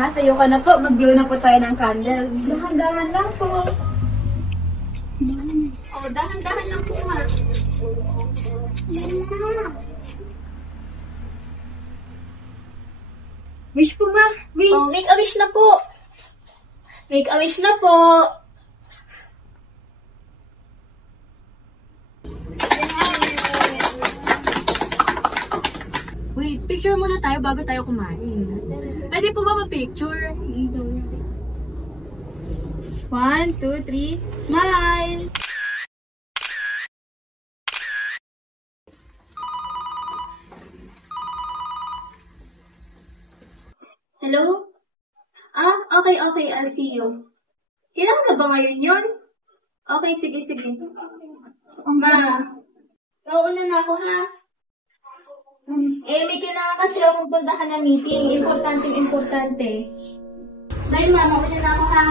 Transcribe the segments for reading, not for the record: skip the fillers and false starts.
Ha, tayo ka na po. Mag-blow na po tayo ng candles. Dahan-dahan lang po. Oh, dahan-dahan lang po, ha. Wish po, ma. Wish. Oh, make a wish na po. Make a wish na po. Wait, picture muna tayo bago tayo kumain. Pwede po ba ma-picture? 1, 2, 3, smile! Hello? Okay, I'll see you. Kailangan na ba ngayon yun? Okay, sige. Ma, nauuna na ako, ha? May kailangan kasi akong puntahan na meeting. Importante. Ngayon, ma, mauna na ako, ha?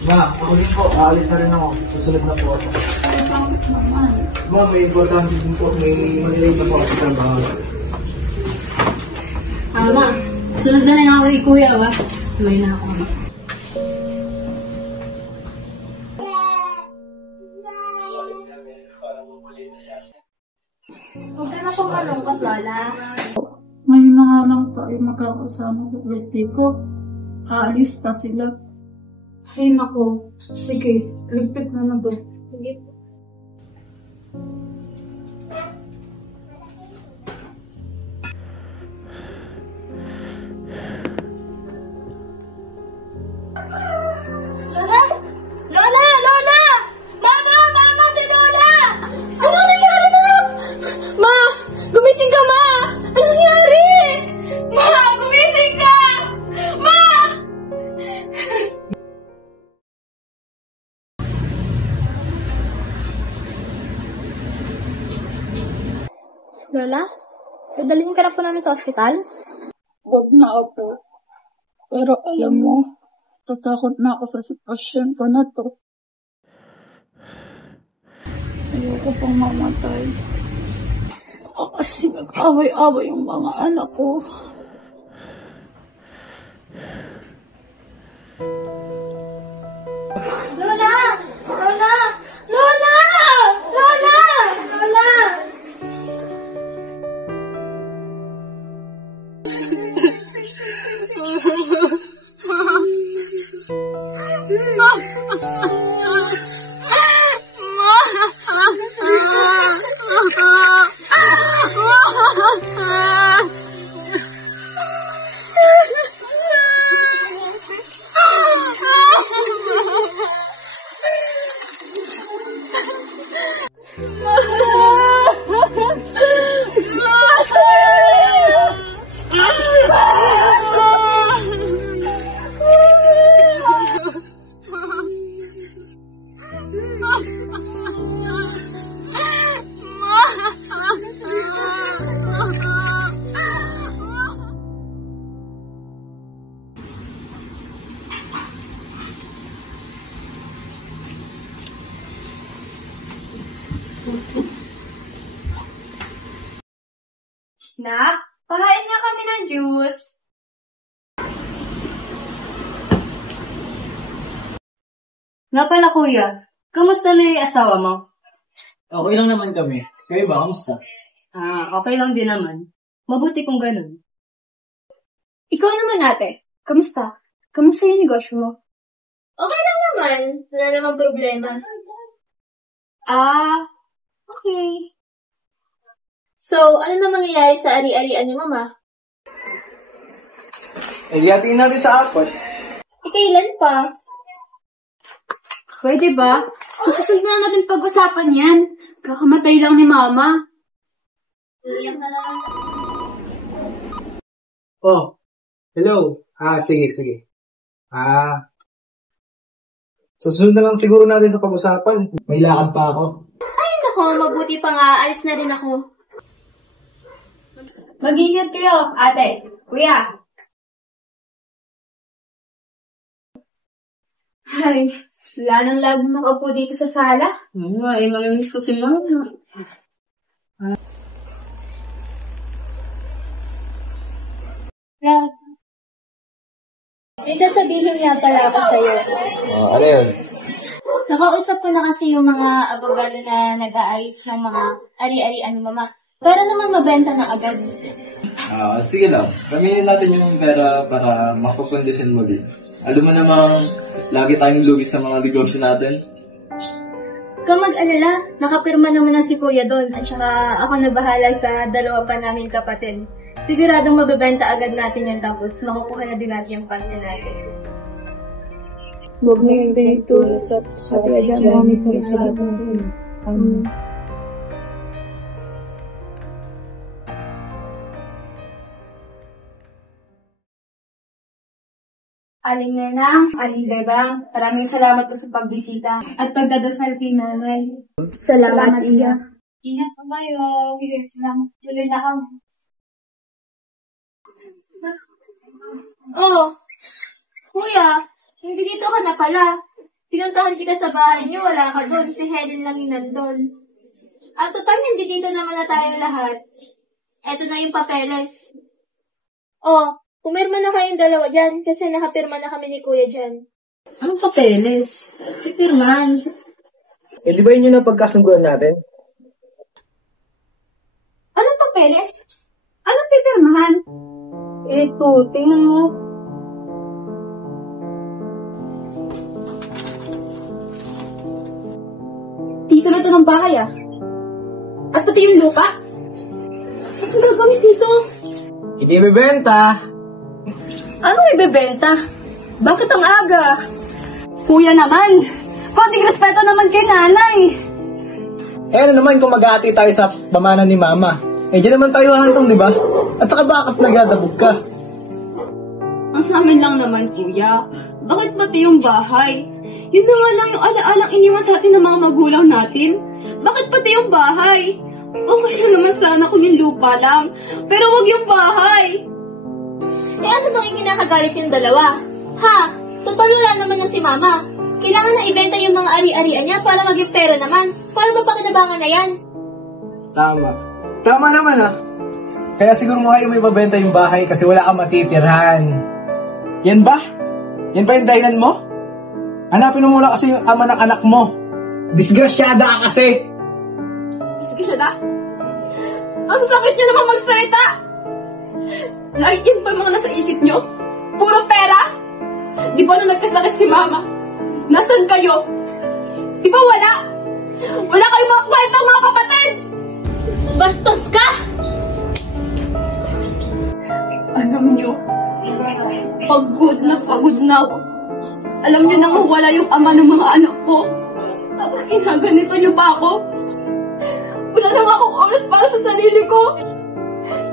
Ma, ako din po. Aalis na rin ako. Susunod na po ako. Ma, may importante din po. May mag-relate na po ako sa trabaho. Ma, sunod na rin ako kay kuya, ba? Sabay na ako. Huwag ka na pong malungkot, Lola. Ngayon na nga lang tayo magkakasama sa birthday ko. Aalis pa sila. Ay nako, sige, ligpit na ba? Sige po. Lola! Mama, si Lola! Ano nangyari na? Ma! Gumising ka, Ma! Ano nangyari? Ma! Gumising ka! Ma! Lola, dadalhin ka na po namin sa ospital? Huwag na ako. Pero alam mo, tatakot na ako sa sitwasyon ko na to. Ayoko pang mamatay. Kasi nag-away-away yung mga anak ko. Lola! Lola! Lola! Lola! Lola! Nak, pahain nga kami ng juice. Nga pala kuya, kamusta na yung asawa mo? Okay lang naman kami. Kayo ba? Kamusta? Okay lang din naman. Mabuti kung ganun. Ikaw naman, ate. Kamusta? Kamusta yung negosyo mo? Okay lang naman. Wala namang problema. Okay. So, ano na mangyayari sa ari-arian ni Mama? Hatiin natin sa apat. Kailan pa? Pwede ba? Susunod na natin pag-usapan yan. Kakamatay lang ni Mama. Iyak na lang. Oh, hello. Sige. Susunod na lang siguro natin ito pag-usapan. May lakad pa ako. Ay, nako. Mabuti pa nga. Alis na rin ako. Mag-ingat kayo, ate. Kuya. Ay, wala nang laging makaupo dito sa sala. Mamimiss ko si Mama. May sasabihin nga pala ako sa'yo. Ano yun? Nakausap ko na kasi yung mga abogado na nag-aayos ng mga ari-arian ni Mama. Para naman mabenta na agad. Sige lang. Kaminin natin yung pera para makapag-condition mo din. Alam mo namang lagi tayong lugi sa mga negosyo natin. Kung mag-alala, nakapirma naman na si Kuya doon at saka ako na bahala sa dalawa pa namin kapatid. Siguradong mabebenta agad natin yan tapos makukuha na din natin yung pamilya natin. Huwag na yung pinagtulad sa kaya namin sa isa't Aling Nenang, Aling Bebang, maraming salamat po sa pagbisita at pagdadasal kay Nanay. Salamat, Iya. Ingat po kayo. Sige, salamat. Tuloy na kami. Oh, Kuya, hindi dito ka na pala. Pinuntahan kita sa bahay niyo, wala ka doon. Si Helen lang yung nandun. At total, hindi dito naman na tayong lahat. Eto na yung papeles. Oh, pumirma na kayong dalawa dyan kasi nakapirma na kami ni Kuya dyan. Anong papeles? Pipirman. Di ba yun yung napagkasunduan natin? Anong papeles? Anong pipirmahan? Eto, tingnan mo. Título to ng bahay At pati yung lupa. Ano gagawin dito? Hindi ibibenta. Anong ibebenta? Bakit ang aga? Kuya naman, konting respeto naman kay nanay. Ano naman kung mag-aati tayo sa pamana ni Mama? Diyan naman tayo hantong, di ba? At saka bakit nagadabog ka? Ang sa amin lang naman, kuya. Bakit pati yung bahay? Yun na nga lang yung alaalang iniwan sa atin ng mga magulang natin. Bakit pati yung bahay? Okay na naman sana kung yung lupa lang. Pero wag yung bahay. Ano bang yung kinakagalit yung dalawa? Ha? Total wala naman na si Mama. Kailangan na ibenta yung mga ari-arian niya para maging pera naman. Para mapakinabangan na yan. Tama. Tama naman Kaya siguro mo kayo may babenta yung bahay kasi wala kang matitirhan. Yan ba? Yan ba yung dahilan mo? Hanapin mo muna kasi yung ama ng anak mo. Disgrasyada ka kasi. Disgrasyada? Ang sakit niyo naman magsalita. Like yun pa yung mga nasa isip niyo? Puro pera? Di ba nung nagkasakit si Mama? Nasaan kayo? Di ba wala? Wala kayong mga kwentang mga kapatid! Bastos ka! Alam niyo, pagod na ako. Alam niyo nang wala yung ama ng mga anak ko. Tapos ginaganito niyo pa ako. Wala nang akong oras para sa sarili ko.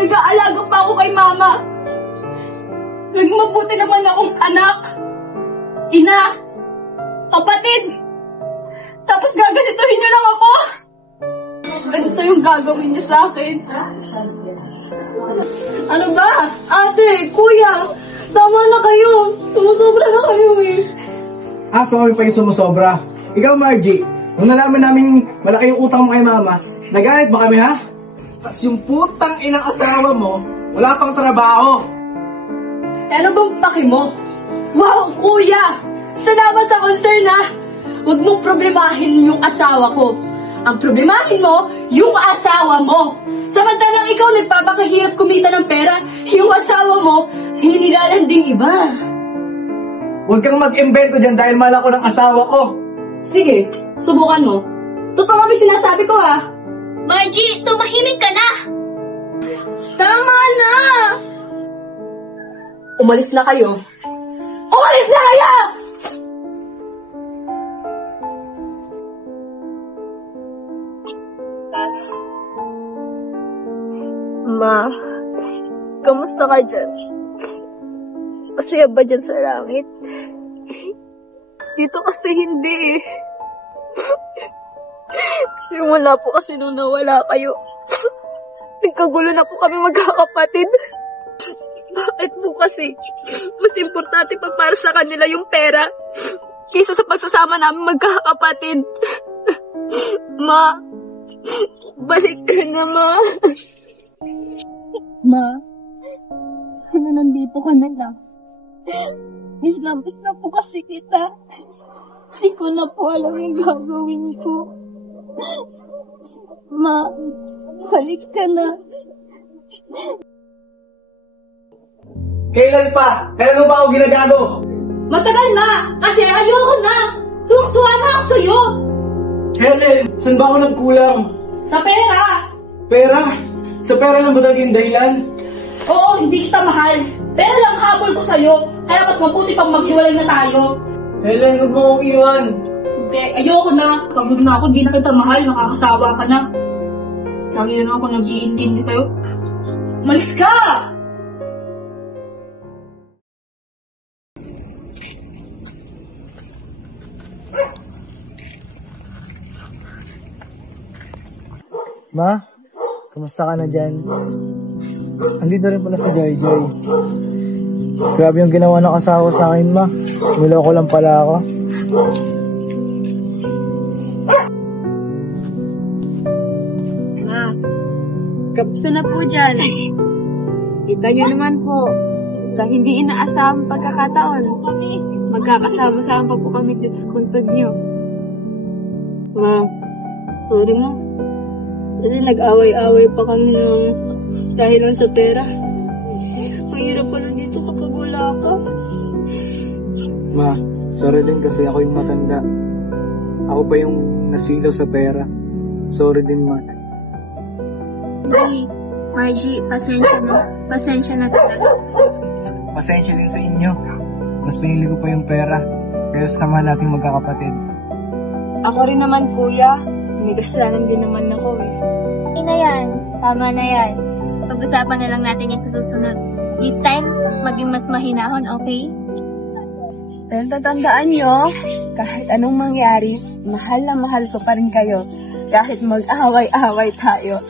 Nag-aalaga pa ako kay Mama. Nagmabuti naman akong anak, ina, kapatid. Tapos gaganituhin niyo lang ako. Ganito yung gagawin niyo sa akin. Ano ba? Ate, kuya, tama na kayo. Sumusobra na kayo So kami pa yung sumusobra. Ikaw, Margie, nung nalaman namin malaki yung utang mo kay Mama, nagalit ba kami Tapos yung putang inang asawa mo, wala pang trabaho. Ano bang paki mo? Wow, kuya! Salamat sa concern Huwag mong problemahin yung asawa ko. Ang problemahin mo, yung asawa mo. Samantalang ikaw nagpapakahirap kumita ng pera, yung asawa mo, hinilalanding iba. Huwag kang mag-invento dyan dahil mahal ako ng asawa ko. Sige, subukan mo. Totoo kami sinasabi ko Margie, tumahimik ka na! Tama na! Umalis na kayo. Umalis na kayo! Ma, kamusta ka dyan? Masaya ba dyan sa langit? Dito kasi hindi Simula po kasi nung nawala kayo. Nagkagulo na po kami magkakapatid. Bakit po kasi? Mas importante pa para sa kanila yung pera kaysa sa pagsasama namin magkakapatid. Ma, balik ka na, Ma. Ma, sana nandito ka na lang. Miss na po kasi kita. Hindi ko na po alam yung gagawin ko. Ma, balik ka na. Kailan pa? Kailan mo ba ako ginagago? Matagal na! Kasi ayoko na! Suwang-suwa na ako sa'yo! Helen, saan ba ako nagkulang? Sa pera! Pera? Sa pera lang ba talaga yung dahilan? Oo, hindi kita mahal. Pera lang habol ko sa'yo. Kaya mas mabuti pang maghiwalay na tayo. Helen, huwag mo akong iwan. Hindi, ayoko na. Pagod na ako, di na kita mahal. Nakakasawa ka na. Lagi na lang ako nag-iintindi sa'yo. Malis ka! Ma, kamusta ka na dyan? Andito rin pala si Joy Joy. Grabe yung ginawa ng asawa sa akin, ma. Niloko lang pala ako. Ma, kamusta na po dyan? Kita nyo naman po, sa hindi inaasahang pagkakataon, magkakasama-sama pa po kami dito sa kuntod nyo. Ma, sorry mo. Kasi nag-away-away pa kami dahil lang sa pera. Mahirap pala dito kapag wala ka. Ma, sorry din kasi ako yung matanda. Ako pa yung nasilaw sa pera. Sorry din, ma. Hey, Margie, pasensya na. Pasensya na talaga. Pasensya din sa inyo. Mas pinili ko pa yung pera. Kaya sasamahan nating magkakapatid. Ako rin naman, kuya. May kasalanan din naman ako eh. Okay na yan. Tama na yan. Pag-usapan na lang natin yan sa susunod. This time, maging mas mahinahon, okay? Pero tatandaan nyo, kahit anong mangyari, mahal na mahal ko pa rin kayo. Kahit mag-away-away tayo.